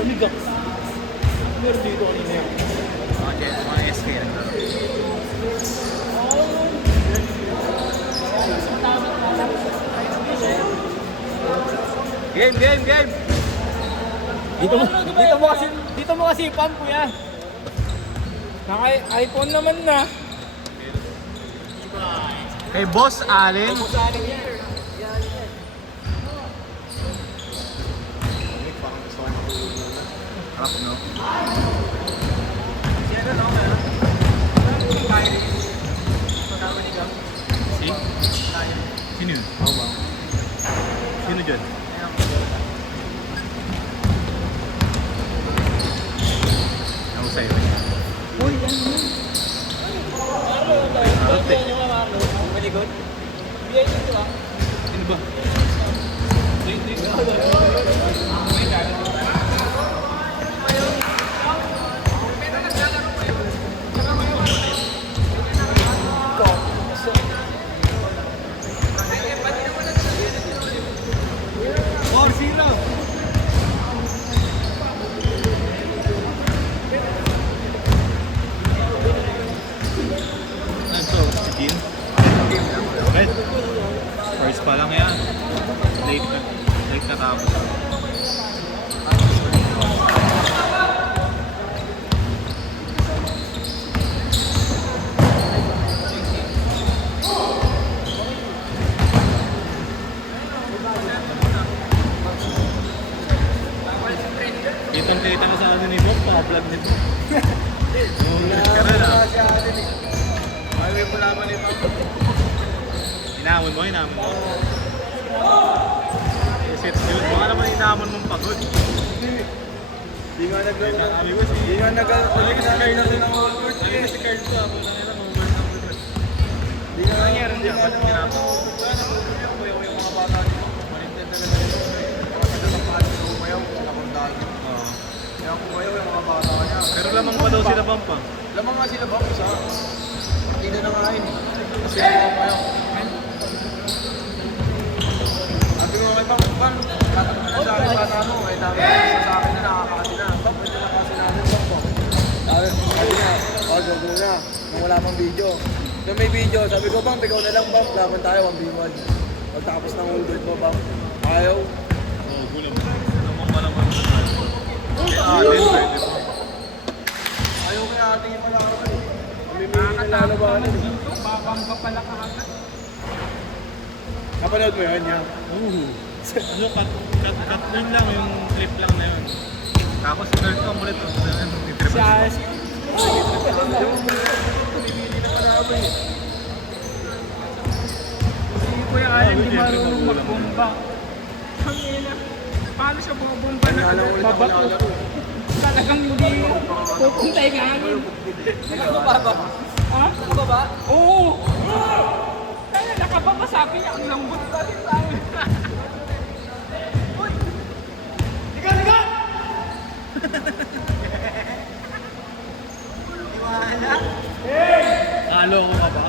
lamig ah. Meron dito kanina yan. Mga SK naglaro. Game! Dito mo kasi pump kuya. Naka-iPhone naman na. Kay Boss Allen. Harap, no? Sino yun? Sino dyan? Ako sa'yo. Uy, yan yun. Marlo, tayo nyo ka Marlo. Maligod. Biyay nyo ito ah. Sino ba? First pa lang yan. Late na tapos. Kitang-kita na sa ano ni Bob, pa-vlog nito. Ka rin ah. May mo naman ni Bob. Inaamon mo. Sets yun. Baka naman inaamon mong pagod. Di nga nag-alagay na rin ang all-court. Si Carl sa ako na nila over. Di nga nangyari dyan. Ba't ginamon? Yung mga bata nyo. Malintin talaga rin. Kasi sa paano kumayaw, nakundal. Kaya kumayaw yung mga bata niya. Pero lamang pa daw sila Pampa. Lamang nga sila Pampa sa partida na nga yun. Kasi kumayaw. Sabi mo kay Pampa, tatanong na sa akin bata mo. Ay dami sa akin na nakakasi na. Pampa, pwede na kasi namin Pampa. Sabi niya, gagawin na. Nung wala pang video. Nung may video, sabi ko Pampa, ikaw na lang Pampa. Laban tayo, 1v1. Pagtapos ng hold mo Pampa. Ayaw. Oo, gulam. Lamang pa naman. Ayaw kaya ating ipalaban eh. Mamimili na lalabanan eh. Babangga pala ka agad. Napanood mo yun, yan? Ano, cut yun lang, yung clip lang na yun. Tapos third ko ulit. Siya, Mamimili na kalaban eh. si Kuya Allen di marunong magbomba. Tangina. Paano siya bumabomba na Alam ulit ako babato? lalaro. Talagang hindi pupunta yung hangin. Nakababa? Ha? Nakababa? Oo! Kaya nakababa sabi niya, ang lambot pa rin sa amin. Uy! Liga! Iwala? Halo ko ka ba?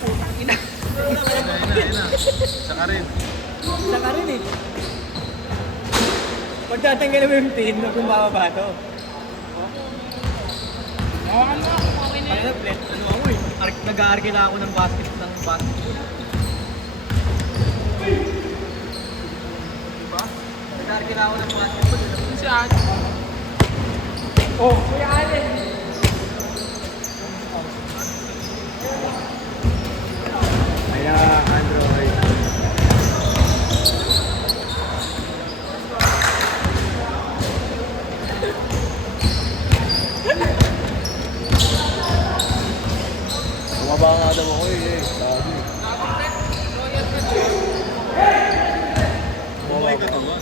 Putang ina. Ayun na. Saka rin. Saka rin eh. Pag tatanggalin mo yung pin, kung bababa to. Hawakan mo, okay na yun. Ano ako eh. Nag-aarkila ako ng basketball. Diba? Nag-aarkila ako ng basketball. Kung saan? Oh, Kuya Allen. Kaya, Android. Bumaba nga daw ako eh. Sabi. Lumay ka to ba?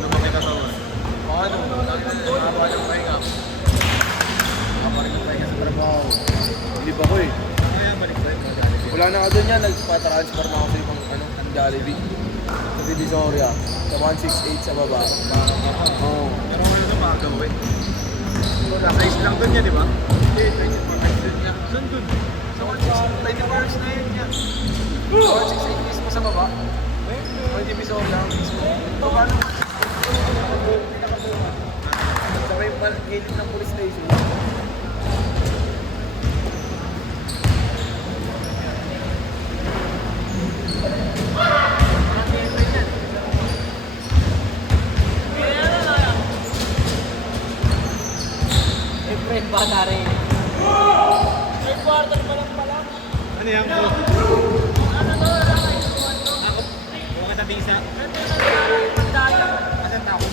Lumay ka to ba? Ano? Bumaba ng pahinga. Bumaba rin ng pahinga sa trabaho. Bilib ako eh. Kaya balik tayo. Wala na ka doon yan. Nagpa-transfer na ako sa ibang ng Jollibee. Sa Divisoria. Sa 168 sa baba. Oo. Pero ngayon ito makagawin. Nasa is lang doon yan, di ba? Hindi, 24 hours doon niya. Saan doon? Sa 168 hours na yun niya. Sa 168 mismo sa baba. May Divisoria mismo. Baba na. bata rin. Third quarter pa lang pala. Ano yan bro? Ano to? Ako, huwag kita bisa. Asan na ako?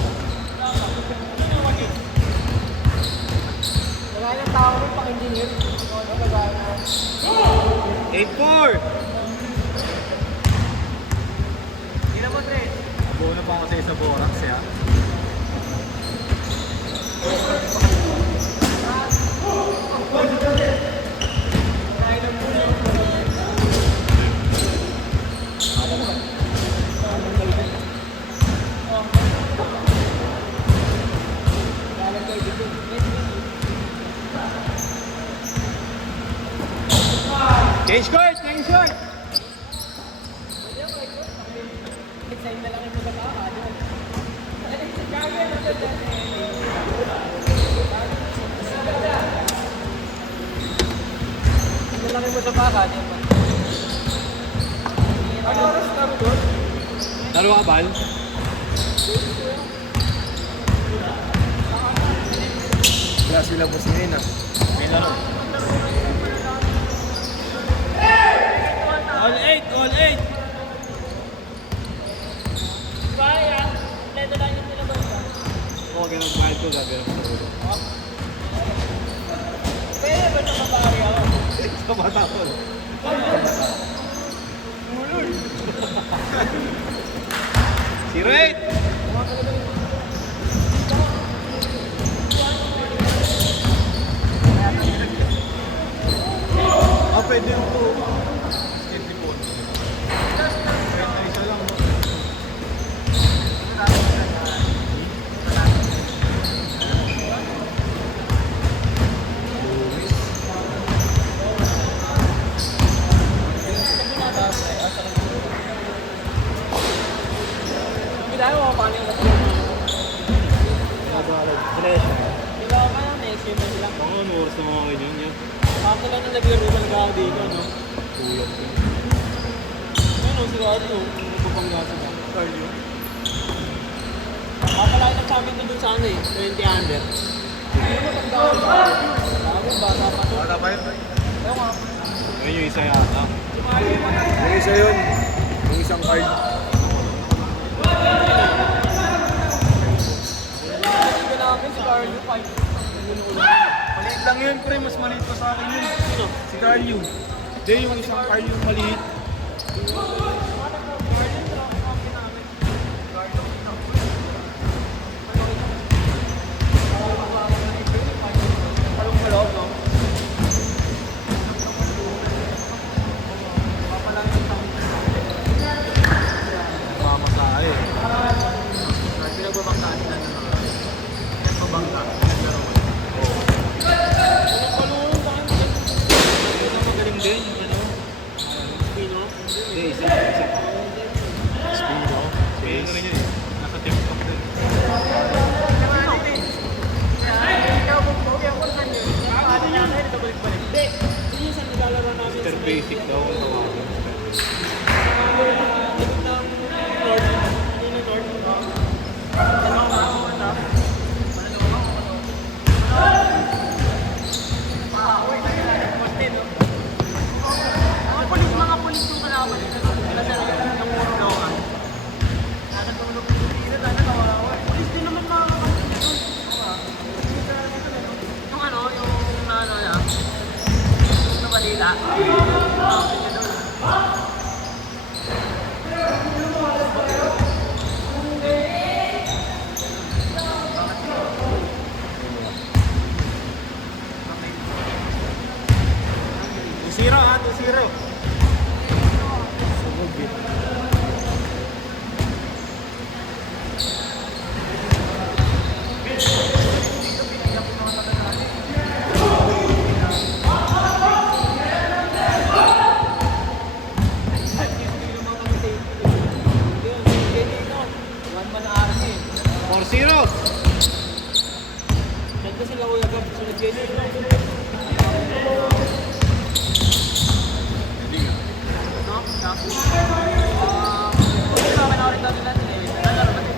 Wala nang tao rin pang-engineer. 8-4! Hindi naman rin. Abono pa ako sa Borax ya. Change court! Change court! Excited na lang yung mga tao. Malaki mo sa baka, di ba? Ano oras na rin doon? Dalawa ka bal? Kaya sila boss ngayon ah. May laro. All 8! All 8! Kaya, ledo lang yung nilabas ka. Oo, ganun. Mahal ko gagawin ko sa ulo. Pwede ba sa kabari ako? Sa bata ko. Ulul! 0-8! Ah, pwede yung po. Skip po. Pwede na isa lang. No? Hindi tayo paano yung kasi. Di ba ako kaya next game na sila? Mga ano oras na mga ganyan yan. After lang nang naglaro talaga ako dito, no? Tulog ko. Ano, si Carlo, nagpapangga sila. Carlo. Papalain ng sabi doon sa ano eh, 20 under. Hindi mo matanda ako sa bago, bata pa to. Bata pa yun. Ewan nga. Ayun yung isa yata. Sumali mo na. Yung isa yun. Yung isang card. Hindi ka namin si Carlo, 5. Maliit lang yun, pre. Mas maliit pa sa akin yun. Sino? Si Carlo. Hindi, yung isang Carlo maliit. Talong maloob, no? Mamasahe. Pinagbabangkaan sila ng mga pinagbabangka. Magaling din. Ano? Pino? Hindi, isa. Spino. Base. Ano rin yun eh. Nasa TikTok din. Hindi. Yun yung sa nilalaro namin Mr. Basic daw ang tawagin. likod ng North. Ano yung North? Mga polis yung kalaban. Sila sa ng puro lokan. Natutulog yung dito, natatawa. Polis din naman mga kapatid doon. Yung ano, yung ano na, yung nabalita. Zero ha, 2-0. One man army. 4-0. Nandun sila Kuya Gab, sunod kayo sila. No? Kung panoorin natin natin eh. Nalaro ba din?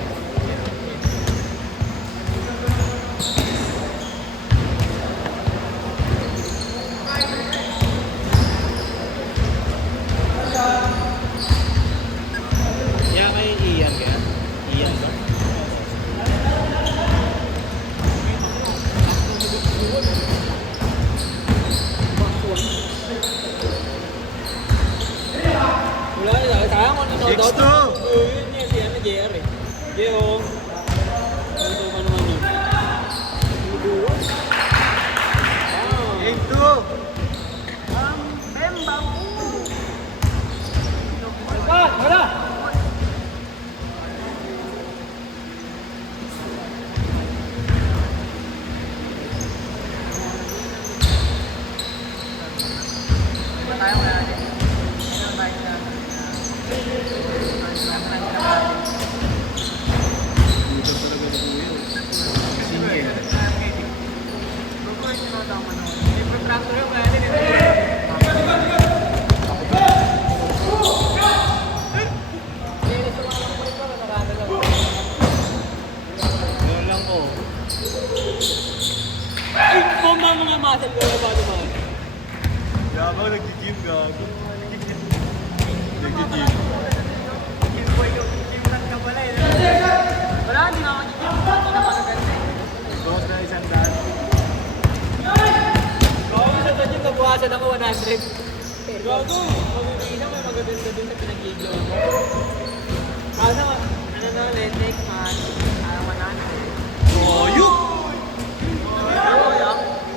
Yo. Ito ka naman yun. Game 2. Bemba. Wala! Tayo kaya din. Ano ba ito? Bukan talaga na kuya. Singil. Yun lang ko. Ay, bomba mga muscle ko na ba naman? Yabang nag-gym gago. Nag-gym. Wala, hindi na ako nag-gym. Hindi na magaganda. Bukas na 100. Oo, sa gym, nabuhasan ako 100. Gago, mag-uwi na may magaganda dun sa pinag-video ko. Kaso, ano na ulit, next month, 100. Oyo!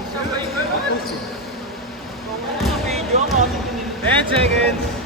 Sabay ko. Kung ano sa video, kasi 10 seconds.